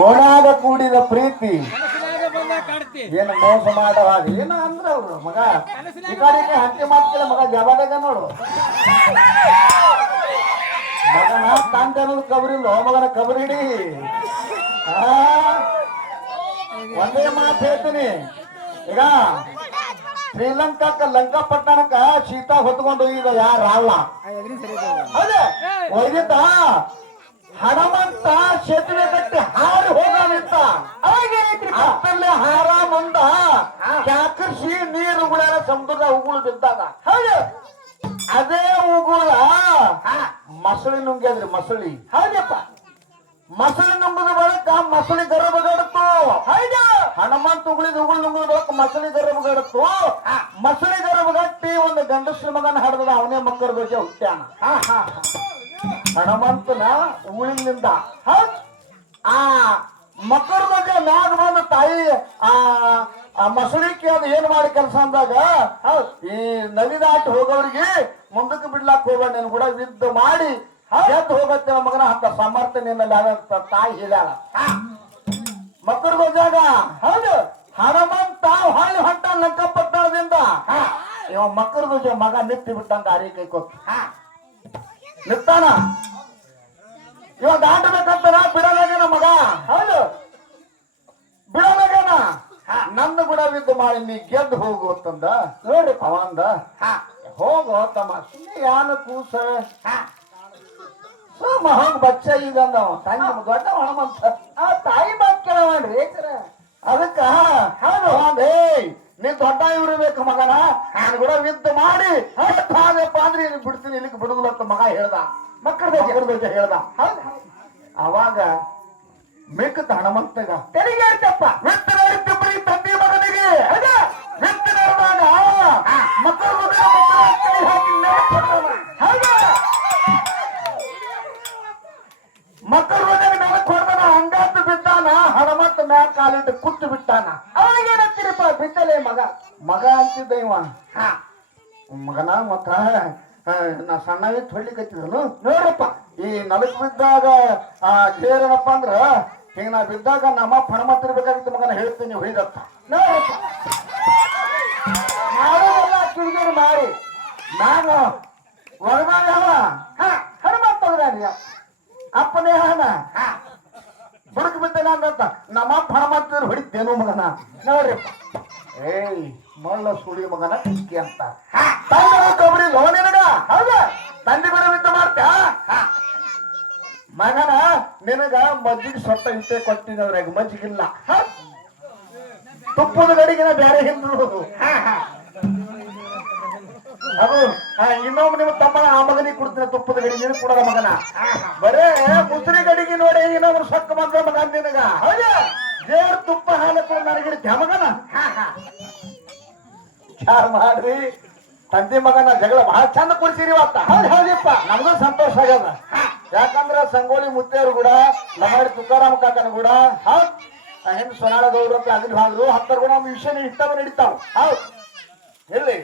ಓಣಾಗ ಕೂಡಿದ ಪ್ರೀತಿ ಏನು ಮೋಸ ಮಾಡವಾಗ ಏನ ಅಂದ್ರ ಅವ್ರು ಮಗ ಈ ಕಡೆಗೆ ಹಂಚೆ ಮಾತಿಲ್ಲ ಮಗ ಜವಾದಾಗ ನೋಡು ಮಗನ ತಂದೆ ಅನ್ನೋದು ಕಬರಿಲ್ಲ ಮಗನ ಕಬರಿಡಿ ಒಂದೇ ಮಾತು ಹೇಳ್ತೀನಿ ಈಗ ಶ್ರೀಲಂಕಾಕ್ಕ ಲಂಕಾಪಟ್ಟಣಕ್ಕ ಸೀತಾ ಹೊತ್ಕೊಂಡು ಈಗ ಯಾರ ರಾವಣ ಹೌದೇ ಒಯ್ದಿದ್ದ ಹಣಮಂತ ಸೇತುವೆ ಕಟ್ಟಿ ಹಾರಿ ಹೋಗಲಿತ್ತ ಅಷ್ಟಲ್ಲೇ ಹಾರ ಮುಂದ ಕ್ಯಾಕರ್ಸಿ ನೀರು ಉಗುಳ ಸಮುದ್ರದ ಉಗುಳು ಬಿದ್ದಾಗ ಹೌದು ಅದೇ ಉಗುಳ ಮಸಳಿ ನುಂಗ್ಯದ್ರಿ ಮಸಳಿ ಹೌದಪ್ಪ ಮಸಳಿ ನುಂಗುದ ಬಳಕ ಮಸಳಿ ಗರ್ಭಗಡತ್ತು ಹೌದು ಹನುಮಂತ ಉಗುಳಿದ ಉಗುಳು ನುಂಗುದ ಬಳಕ ಮಸಳಿ ಗರ್ಭಗಡತ್ತು ಮಸಳಿ ಗರ್ಭಗಟ್ಟಿ ಒಂದು ಗಂಡಸ್ರ ಮಗನ ಹಡದ ಅವನೇ ಮಕ್ಕಳ ಬಗ್ಗೆ ಹುಟ್ಟ್ಯಾನ ಹನುಮಂತನ ಉಗುಳಿನಿಂದ ಹೌದ್ ಆ ಮಕ್ಕಳ ಬಗ್ಗೆ ಮ್ಯಾಗ ಬಂದ ತಾಯಿ ಆ ಮಸಳಿಕೆ ಅದು ಏನ್ ಮಾಡಿ ಕೆಲಸ ಅಂದಾಗ ಹೌದ್ ಈ ನದಿ ದಾಟಿ ಹೋಗೋರಿಗೆ ಮುಂದಕ್ಕೆ ಬಿಡ್ಲಾಕ್ ಹೋಗೋಣ ನೀನು ಕೂಡ ಯುದ್ಧ ಮಾಡಿ ಎದ್ದು ಹೋಗತ್ತೆ ಮಗನ ಅಂತ ಸಮರ್ಥ ನಿನ್ನಲ್ಲಿ ಆದಂತ ತಾಯಿ ಹೇಳ್ಯಾಳ ಮಕ್ಕಳ ಬಜಾಗ ಹೌದು ಹನುಮಂತ ಹೊಳ್ಳಿ ಹೊಂಟ ಲಂಕಾಪಟ್ಟಣದಿಂದ ಇವ ಮಕ್ಕಳ ಬಜ ಮಗ ನಿತ್ತಿ ಬಿಟ್ಟಂತ ಅರಿ ಕೈ ಕೊಟ್ಟು ನಿತ್ತಾನ ಇವ ದಾಟಬೇಕಂತಾನ ಬಿಡಲಾಗೇನ ಮಗ ಹೌದು ಬಿಡಲಾಗೇನ ನನ್ನ ಕೂಡ ಯುದ್ಧ ಮಾಡಿ ನೀ ಗೆದ್ದು ಹೋಗು ಅಂತಂದ ನೋಡ್ರಿ ಅವಂದ ಹೋಗು ತಮ್ಮ ಯಾನ ಕೂಸ ಸುಮ್ಮ ಹೋಗ್ ಬಚ್ಚ ಈಗ ಅಂದವ ತಂಗಿ ದೊಡ್ಡ ಹಣಮಂತ ಆ ತಾಯಿ ಮಾತು ಕೇಳವನ್ರಿ ಅದಕ್ಕ ಹೌದು ನೀ ದೊಡ್ಡ ಇರ್ಬೇಕು ಮಗನ ನಾನು ಕೂಡ ಯುದ್ಧ ಮಾಡಿ ಹಾಗಪ್ಪ ಅಂದ್ರೆ ನೀನು ಬಿಡ್ತೀನಿ ಇಲ್ಲಿಗೆ ಬಿಡುದಿಲ್ಲ ಅಂತ ಮಗ ಹೇಳ್ದ ಮಕ್ಕಳ ಬಗ್ಗೆ ಹೇಳ್ದ ಹೌದು ಅವಾಗ ಮಿಕ್ಕದ ಹಣಮಂತಗ ತೆರಿಗೆ ಇರ್ತಪ್ಪ ವಿತ್ತು ನೋಡಿದ್ದಪ್ಪರಿ ತಂದೆ ಮಗನಿಗೆ ವಿತ್ತು ನೋಡಿದಾಗ ಮಕ್ಕಳ ಮಕ್ಕಳ ಮಗನ ಮೇಲೆ ಕೊಡ್ತಾನ ಹಂಗಾತು ಬಿದ್ದಾನ ಹಣಮಂತ ಮ್ಯಾಗ ಕಾಲಿಟ್ಟು ಕುತ್ತು ಬಿಟ್ಟಾನ ಅವಾಗೇನಂತೀರಪ್ಪ ಬಿದ್ದಲೇ ಮಗ ಮಗ ಅಂತಿದ್ದ ಇವ ಮಗನ ಮತ್ತ ನಾ ಸಣ್ಣವಿತ್ತು ಹೊಳ್ಳಿಕತ್ತಿದ್ರು ನೋಡ್ರಪ್ಪ ಈ ನಲಕ್ ಬಿದ್ದಾಗ ಏನಪ್ಪ ಅಂದ್ರ ಈಗ ನಾ ಬಿದ್ದಾಗ ನಮ್ಮ ಹಣಮಂತ ಇರ್ಬೇಕಾಗಿತ್ತು ಮಗನ ಹೇಳ್ತೀನಿ ಹೊಯ್ದತ್ತ ನೋಡ್ರಪ್ಪ ಮಾಡೋದೆಲ್ಲ ಕಿಡಿಗೇಡಿ ಮಾಡಿ ನಾನು ಒಳಗಾಗ ಹನುಮಂತ ಹೋಗ್ರಾಗ ಅಪ್ಪನೇ ಹಣ ಬುಡಕ್ ಬಿದ್ದೇನ ಅಂತ ನಮ್ಮ ಹಣಮಂತ ಹೊಡಿತೇನು ಮಗನ ನೋಡ್ರಿಪ್ಪ ಏಯ್ ಮಳ್ಳ ಸುಳಿ ಮಗನ ಟಿಕ್ಕಿ ಅಂತ ತಂದೆ ಕಬರಿ ಲೋ ನಿನಗ ಹೌದ ತಂದೆ ಕೂಡ ಯುದ್ಧ ಮಾಡ್ತ ಮಗನ ನಿನಗ ಮಜ್ಜಿಗೆ ಸೊಟ್ಟ ಇಟ್ಟೆ ಕೊಟ್ಟಿನವ್ರಾಗ ಮಜ್ಜಿಗಿಲ್ಲ ತುಪ್ಪದ ಗಡಿಗಿನ ಬೇರೆ ಹಿಂದ್ರು ಅದು ಇನ್ನೊಬ್ಬ ನಿಮ್ಮ ತಮ್ಮನ ಆ ಮಗನಿಗೆ ಕೊಡ್ತೀನಿ ತುಪ್ಪದ ಗಡಿ ನೀನು ಕೊಡದ ಮಗನ ಬರೇ ಮುಸ್ರಿ ಗಡಿಗೆ ನೋಡಿ ಇನ್ನೊಬ್ರು ಸೊಕ್ಕ ಬಂದ ಮಗ ನಿನಗ ಹೌದ ದೇವ್ರ ತುಪ್ಪ ಹಾಲು ಕೂಡ ನನಗಿಡ್ತೀಯ ಮಗನ ಚಾರ್ ಮಾಡ್ರಿ ತಂದೆ ಮಗನ ಜಗಳ ಬಹಳ ಚಂದ ಕುಡಿಸಿರಿ ಇವತ್ತ ಹೌದು ಹೌದಪ್ಪ ನಮಗೂ ಸಂತೋಷ ಆಗ್ಯದ ಯಾಕಂದ್ರ ಸಂಗೋಳಿ ಮುತ್ತೇರು ಕೂಡ ಲಮಾಡಿ ತುಕಾರಾಮ ಕಾಕನ ಕೂಡ ಹೌದ್ ಹೆಣ್ಣು ಸೊನಾಳ ಗೌಡ್ರ ಅಂತ ಅಗ್ನಿ ಹಾದ್ರು ಹತ್ತರ ಕೂಡ ನಮ್ಮ ವಿಷಯ ಇಷ್ಟವ ನಡೀತಾವ ಹೌದ್ ಹೇಳಿ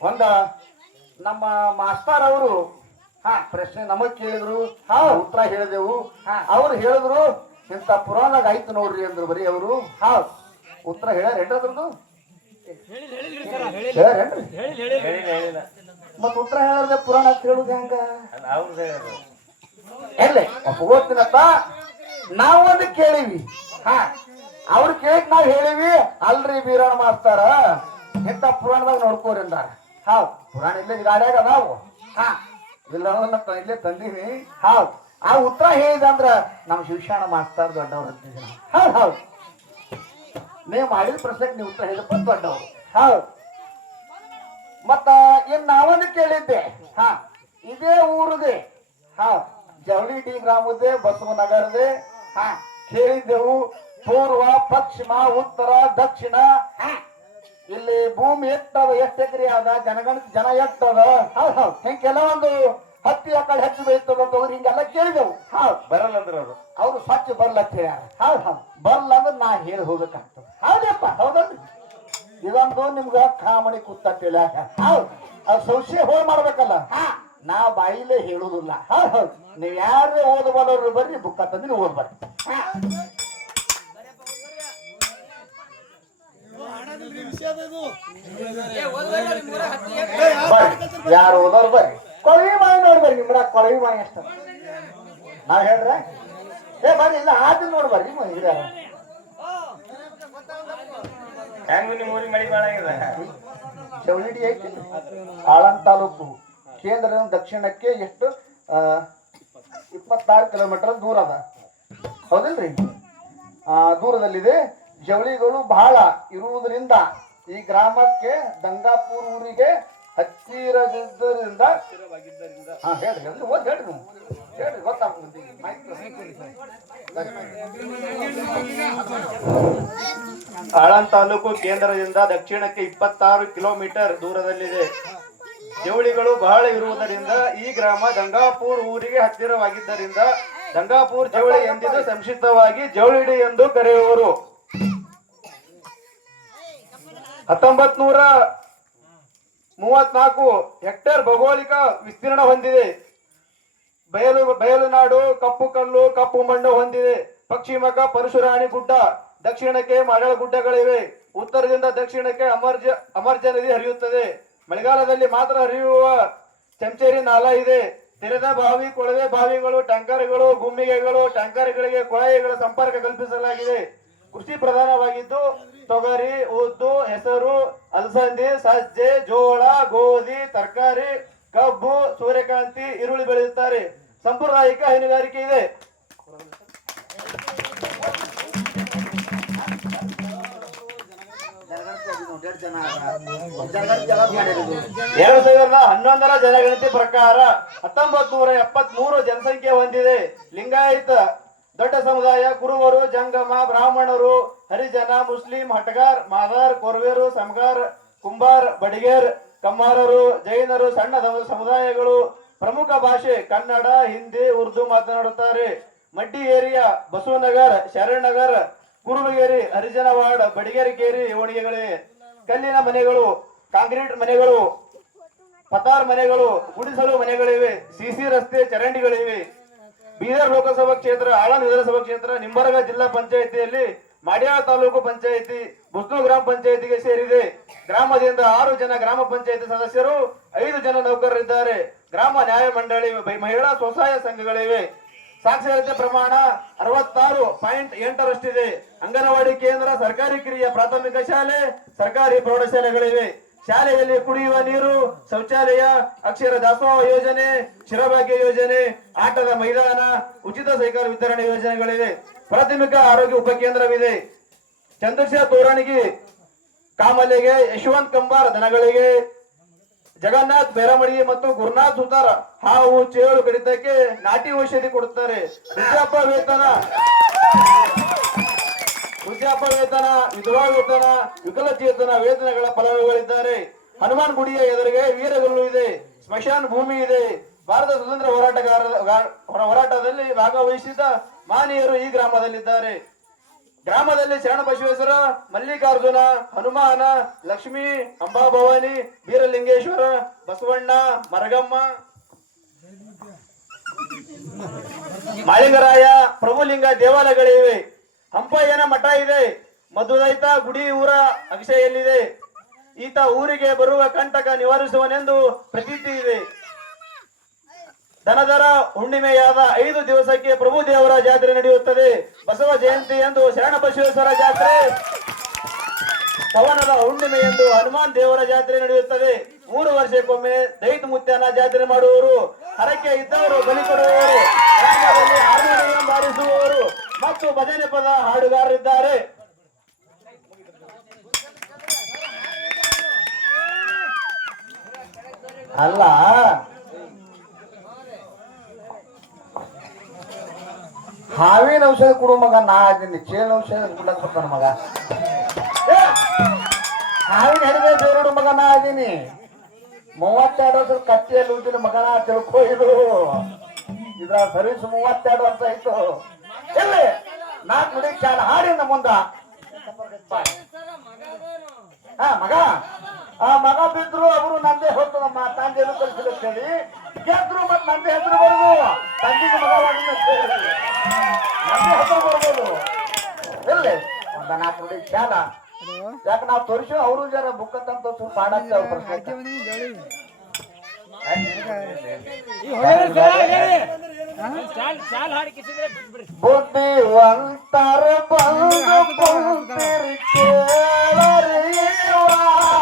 ಒಂದ ನಮ್ಮ ಮಾಸ್ಟರ್ ಅವರು ಪ್ರಶ್ನೆ ನಮಗ್ ಕೇಳಿದ್ರು ಉತ್ತರ ಹೇಳಿದೆವು ಅವ್ರು ಹೇಳಿದ್ರು ಇಂತ ಪುರಾಣದಾಗ ಆಯ್ತು ನೋಡ್ರಿ ಅಂದ್ರು ಬರೀ ಅವರು ಉತ್ತರ ಹೇಳ್ಯಾರೇನ್ರದ್ರದ್ದು ಮತ್ ಉತ್ತರ ಹೇಳಿದ್ರೆ ಪುರಾಣ ಅಂತ ಹೇಳುದು ಹೆಂಗ ಎಲ್ಲೇ ಓದ್ತೀನಪ್ಪ ನಾವು ಒಂದು ಕೇಳಿವಿ ಅವ್ರು ಕೇಳಿಕ್ ನಾವ್ ಹೇಳಿವಿ ಅಲ್ರಿ ಬೀರಣ ಮಾಸ್ತಾರ ಇಂತ ಪುರಾಣದಾಗ ನೋಡ್ಕೋರಿ ಅಂದಾರ ಹೌದ್ ಪುರಾಣ ಇಲ್ಲೇ ಗಾಡ್ಯಾಗ ಅದಾವು ಇಲ್ಲ ಇಲ್ಲೇ ತಂದೀನಿ ಹೌದ್ ಆ ಉತ್ತರ ಹೇಳಿದ ಅಂದ್ರ ನಮ್ ಶಿವಶಾಣ ಮಾಸ್ತಾರ ದೊಡ್ಡವ್ರು ಅಂತಿದ್ದೀನಿ ಹೌದ್ ಹೌದ್ ನೀವು ಮಾಡಿದ ಪ್ರಶ್ನೆಗೆ ನೀವು ಉತ್ತರ ಹೇಳಿದಪ್ಪ ದೊಡ್ಡವ್ರು ಹೌದ್ ಮತ್ತ ಏನ್ ನಾವೊಂದು ಕೇಳಿದ್ದೆ ಇದೇ ಊರಿಗೆ ಜವಳಿ ಡಿ ಗ್ರಾಮದೇ ಬಸವನಗರದೇ ಕೇಳಿದ್ದೆವು ಪೂರ್ವ ಪಶ್ಚಿಮ ಉತ್ತರ ದಕ್ಷಿಣ ಇಲ್ಲಿ ಭೂಮಿ ಎಷ್ಟದ ಎಷ್ಟು ಎಕರೆ ಅದ ಜನ ಎಷ್ಟದ ಹಿಂಗ್ ಕೆಲವೊಂದು ಹತ್ತಿ ಎಕರೆ ಹೆಚ್ಚು ಬೆಳೀತದ ಅಂತ ಹಿಂಗೆಲ್ಲ ಕೇಳಿದೆವು ಬರಲ್ಲ ಅಂದ್ರೆ ಅವ್ರು ಸ್ವಚ್ಛ ಬರ್ಲತ್ತ ಹೇಳ್ಯಾರ ಬರ್ಲ ಅಂದ್ರೆ ನಾ ಹೇಳಿ ಹೋಗ್ಬೇಕಾಗ್ತದ ಹೌದಪ್ಪ ಹೌದಲ್ರಿ ಇದೊಂದು ನಿಮ್ಗ ಕಾಮಣಿ ಕೂತೇಳ ಹೌದ್ ಅದು ಸಂಶಯ ಹೋಗಿ ಮಾಡ್ಬೇಕಲ್ಲ ನಾ ಬಾಯಿಲೇ ಹೇಳುದಿಲ್ಲ ಹೌದ್ ನೀವ್ ಯಾರೇ ಓದಬಲ್ಲವ್ರು ಬರ್ರಿ, ಬುಕ್ ತಂದ್ರೆ ಓದ್ ಬರ್ರಿ. ಯಾರು ಓದೋರು ಬರ್ರಿ, ಕೊಳವಿ ಮಾಯಿ ನೋಡ್ಬರ್ರಿ. ನಿಮ್ರ ಕೊಳವಿ ಮಾಯಿ ಅಷ್ಟ ನಾವ್ ಹೇಳ್ರ ಬರ್ರಿ, ಇಲ್ಲ ಆದ ನೋಡ್ಬರ್ರಿ. ಹಿರಿಯಾರ ಹೆಂಗ ನಿಮ್ಮ ಊರಿಗೆ ಮಳಿ ಬಾಳ ಆಗಿದೆ. ಚೌಳಿಡಿ ಐತಿ, ಆಳಂದ ತಾಲೂಕು ಕೇಂದ್ರ ದಕ್ಷಿಣಕ್ಕೆ ಎಷ್ಟು 26 ಕಿಲೋಮೀಟರ್ ದೂರ ಅದ, ಹೌದಿಲ್ರಿ? ದೂರದಲ್ಲಿದೆ. ಜವಳಿಗಳು ಬಹಳ ಇರುವುದರಿಂದ ಈ ಗ್ರಾಮಕ್ಕೆ ದಂಗಾಪುರ ಊರಿಗೆ ಹತ್ತಿರದಿಂದ ಹೇಳ್ರಿ ಗೊತ್ತಾಗ್ತದೆ. ಆಳಂದ್ ತಾಲೂಕು ಕೇಂದ್ರದಿಂದ ದಕ್ಷಿಣಕ್ಕೆ 26 ಕಿಲೋಮೀಟರ್ ದೂರದಲ್ಲಿದೆ. ಜವಳಿಗಳು ಬಹಳ ಇರುವುದರಿಂದ ಈ ಗ್ರಾಮ ದಂಗಾಪುರ್ ಊರಿಗೆ ಹತ್ತಿರವಾಗಿದ್ದರಿಂದ ದಂಗಾಪುರ್ ಜವಳಿ ಎಂದಿದ್ದು ಸಂಕ್ಷಿಪ್ತವಾಗಿ ಜವಳಿಡಿ ಎಂದು ಕರೆಯುವರು. 1934 ಹೆಕ್ಟೇರ್ ಭೌಗೋಳಿಕ ವಿಸ್ತೀರ್ಣ ಹೊಂದಿದೆ. ಬಯಲುನಾಡು, ಕಪ್ಪು ಕಲ್ಲು, ಕಪ್ಪು ಮಣ್ಣು ಹೊಂದಿದೆ. ಪಶ್ಚಿಮಕ್ಕೆ ಪರಶುರಾಣಿ ಗುಡ್ಡ, ದಕ್ಷಿಣಕ್ಕೆ ಮಾಡಳ ಗುಡ್ಡಗಳಿವೆ. ಉತ್ತರದಿಂದ ದಕ್ಷಿಣಕ್ಕೆ ಅಮರ್ಜ ನದಿ ಹರಿಯುತ್ತದೆ. ಮಳೆಗಾಲದಲ್ಲಿ ಮಾತ್ರ ಹರಿಯುವ ಚಂಚೇರಿ ನಾಲಾ ಇದೆ. ತೆರೆದ ಬಾವಿ, ಕೊಳವೆ ಬಾವಿಗಳು, ಟ್ಯಾಂಕರ್ಗಳು, ಗುಮ್ಮಿಗೆಗಳು, ಟ್ಯಾಂಕರ್ಗಳಿಗೆ ಕೊಳವೆಗಳ ಸಂಪರ್ಕ ಕಲ್ಪಿಸಲಾಗಿದೆ. ಕೃಷಿ ಪ್ರಧಾನವಾಗಿದ್ದು ತೊಗರಿ, ಉದ್ದು, ಹೆಸರು, ಅಲಸಂದಿ, ಸಜ್ಜೆ, ಜೋಳ, ಗೋಧಿ, ತರಕಾರಿ, ಕಬ್ಬು, ಸೂರ್ಯಕಾಂತಿ, ಈರುಳ್ಳಿ ಬೆಳೆಯುತ್ತಾರೆ. ಸಾಂಪ್ರದಾಯಿಕ ಹೈನುಗಾರಿಕೆ ಇದೆ. 2011ರ ಜನಗಣತಿ ಪ್ರಕಾರ 1973 ಜನಸಂಖ್ಯೆ ಹೊಂದಿದೆ. ಲಿಂಗಾಯತ ದೊಡ್ಡ ಸಮುದಾಯ, ಕುರುಬರು, ಜಂಗಮ, ಬ್ರಾಹ್ಮಣರು, ಹರಿಜನ, ಮುಸ್ಲಿಂ, ಹಟಗಾರ್, ಮಾದಾರ್, ಕೊರ್ವೇರು, ಸಮಗಾರ್, ಕುಂಬಾರ್, ಬಡಿಗೇರ್, ಕಮ್ಮಾರರು, ಜೈನರು ಸಣ್ಣ ಸಮುದಾಯಗಳು. ಪ್ರಮುಖ ಭಾಷೆ ಕನ್ನಡ, ಹಿಂದಿ, ಉರ್ದು ಮಾತನಾಡುತ್ತಾರೆ. ಮಡ್ಡಿ ಏರಿಯಾ, ಬಸವನಗರ್, ಶರಣನಗರ್, ಕುರುಬಗೇರಿ, ಹರಿಜನವಾಡ್, ಬಡಿಗೇರಿಕೇರಿ ಓಣಿಗೆಗಳಿವೆ. ಕಲ್ಲಿನ ಮನೆಗಳು, ಕಾಂಕ್ರೀಟ್ ಮನೆಗಳು, ಪತಾರ್ ಮನೆಗಳು, ಗುಡಿಸಲು ಮನೆಗಳಿವೆ. ಸಿಸಿ ರಸ್ತೆ, ಚರಂಡಿಗಳಿವೆ. ಬೀದರ್ ಲೋಕಸಭಾ ಕ್ಷೇತ್ರ, ಆಳಂದ್ ವಿಧಾನಸಭಾ ಕ್ಷೇತ್ರ, ನಿಂಬರ್ಗ ಜಿಲ್ಲಾ ಪಂಚಾಯಿತಿಯಲ್ಲಿ ಮಾಡ್ಯಾಳ ತಾಲೂಕು ಪಂಚಾಯಿತಿ, ಬುಸ್ನೂರು ಗ್ರಾಮ ಪಂಚಾಯಿತಿಗೆ ಸೇರಿದೆ. ಗ್ರಾಮದಿಂದ 6 ಜನ ಗ್ರಾಮ ಪಂಚಾಯಿತಿ ಸದಸ್ಯರು, 5 ಜನ ನೌಕರರಿದ್ದಾರೆ. ಗ್ರಾಮ ನ್ಯಾಯ ಮಂಡಳಿ, ಮಹಿಳಾ ಸ್ವಸಹಾಯ ಸಂಘಗಳಿವೆ. ಸಾಕ್ಷರತೆ ಪ್ರಮಾಣ 66.8ರಷ್ಟಿದೆ. ಅಂಗನವಾಡಿ ಕೇಂದ್ರ, ಸರ್ಕಾರಿ ಕಿರಿಯ ಪ್ರಾಥಮಿಕ ಶಾಲೆ, ಸರ್ಕಾರಿ ಪ್ರೌಢಶಾಲೆಗಳಿವೆ. ಶಾಲೆಯಲ್ಲಿ ಕುಡಿಯುವ ನೀರು, ಶೌಚಾಲಯ, ಅಕ್ಷರ ದಾಸೋಹ ಯೋಜನೆ, ಶಿರಭಾಗ್ಯ ಯೋಜನೆ, ಆಟದ ಮೈದಾನ, ಉಚಿತ ಸೈಕಲ್ ವಿತರಣೆ ಯೋಜನೆಗಳಿವೆ. ಪ್ರಾಥಮಿಕ ಆರೋಗ್ಯ ಉಪಕೇಂದ್ರವಿದೆ. ಚಂದ್ರಶೇಖರ ತೋರಣಗಿ ಕಾಮಲೆಗೆ, ಯಶವಂತ್ ಕಂಬಾರ್ ದನಗಳಿಗೆ, ಜಗನ್ನಾಥ್ ಬೇರಮಡಿ ಮತ್ತು ಗುರುನಾಥ್ ಸುತಾರ್ ಹಾವು ಚೇಳು ಕಡಿತಕ್ಕೆ ನಾಟಿ ಔಷಧಿ ಕೊಡುತ್ತಾರೆ. ವೃದ್ಧಾಪ್ಯ ವೇತನ, ವಿಧವಾ ವೇತನ, ವಿಕಲಚೇತನ ವೇತನಗಳ ಫಲಾನುಭವಿಗಳಿದ್ದಾರೆ. ಹನುಮಾನ್ ಗುಡಿಯ ಎದುರಿಗೆ ವೀರಗಲ್ಲು ಇದೆ. ಸ್ಮಶಾನ ಭೂಮಿ ಇದೆ. ಭಾರತ ಸ್ವತಂತ್ರ ಹೋರಾಟದಲ್ಲಿ ಭಾಗವಹಿಸಿದ ಮಾನೀಯರು ಈ ಗ್ರಾಮದಲ್ಲಿದ್ದಾರೆ. ಗ್ರಾಮದಲ್ಲಿ ಶರಣ ಬಸವೇಶ್ವರ, ಮಲ್ಲಿಕಾರ್ಜುನ, ಹನುಮಾನ, ಲಕ್ಷ್ಮೀ, ಅಂಬಾಭವಾನಿ, ಬೀರಲಿಂಗೇಶ್ವರ, ಬಸವಣ್ಣ, ಮರಗಮ್ಮ, ಮಾಳಿಂಗರಾಯ, ಪ್ರಭುಲಿಂಗ ದೇವಾಲಯಗಳಿವೆ. ಹಂಪಯ್ಯನ ಮಠ ಇದೆ. ಮಧುದೈತ ಗುಡಿ ಊರ ಅಕ್ಷಯಲ್ಲಿದೆ. ಈತ ಊರಿಗೆ ಬರುವ ಕಂಟಕ ನಿವಾರಿಸುವನೆಂದು ಪ್ರತೀತಿ ಇದೆ. ದನದರ ಹುಣ್ಣಿಮೆಯಾದ 5 ದಿವಸಕ್ಕೆ ಪ್ರಭು ದೇವರ ಜಾತ್ರೆ ನಡೆಯುತ್ತದೆ. ಬಸವ ಜಯಂತಿ ಎಂದು ಶರಣ ಬಸವೇಶ್ವರ ಜಾತ್ರೆ, ಪವನದ ಹುಣ್ಣಿಮೆ ಎಂದು ಹನುಮಾನ್ ದೇವರ ಜಾತ್ರೆ ನಡೆಯುತ್ತದೆ. 3 ವರ್ಷಕ್ಕೊಮ್ಮೆ ದೈತ ಮುತ್ಯನ ಜಾತ್ರೆ ಮಾಡುವವರು, ಹರಕೆ ಇದ್ದವರು ಬಲಿ ಕೊಡುವವರು, ಗ್ರಾಮದಲ್ಲಿ ಹಾರ್ಮೋನಿಯಂ ಬಾರಿಸುವವರು ಮತ್ತು ಭಜನೆ ಪದ ಹಾಡುಗಾರರಿದ್ದಾರೆ. ಅಲ್ಲ, ಹಾವಿನ ಔಷಧ ಕೊಡುವ ಮಗ ನಾ ಅದೀನಿ, ಚೇಳು ಔಷಧ ಕೊಡ್ಲಕ್ ಬರ್ತಾನ ಮಗ. ಹಾವಿನ ಹೆರಿಗೆ ಬೇರೋಡು ಮಗ ನಾ ಅದೀನಿ. 32 ವರ್ಷ ಕತ್ತಿಯಲ್ಲಿ ಉದ್ದಿನ ಮಗನ ತಿಳ್ಕೊ. ಇದ್ರ ಸರ್ವಿಸ್ 32 ವರ್ಷ ಆಯ್ತು. ಎಲ್ಲಿ 4 ನುಡಿ ಚಾಲ ಹಾಡಿನ ಮುಂದ. ಹಾ ಮಗ ಆ ಮಗ ಬಿದ್ರು ಅವರು ನಂದೇ ಹೋಗ್ತದಮ್ಮ ತಂದೆನು ಕಲಿಸಿರ್ತೇಳಿ ಗೆದ್ರು ಮತ್ ನಂದೇ ಹೆಸರು ಬರುದು ತಂದೆಗೆ ಮಗ ನಂದೇ ಹೆಸರು ಬರ್ಬೋದು ಎಲ್ಲಿ ಒಂದ 4 ನುಡಿ ಖ್ಯಾಲ ಯಾಕೆ ನಾವು ತೋರಿಸಿ ಅವರು ಜರ ಬುಕ್ಕ ತಂತ ಸ್ವಲ್ಪ ಪಾಡಾಕ್ತ ಅವ್ರ ಪ್ರಶ್ನೆ ಬುದ್ಧಿವಂತ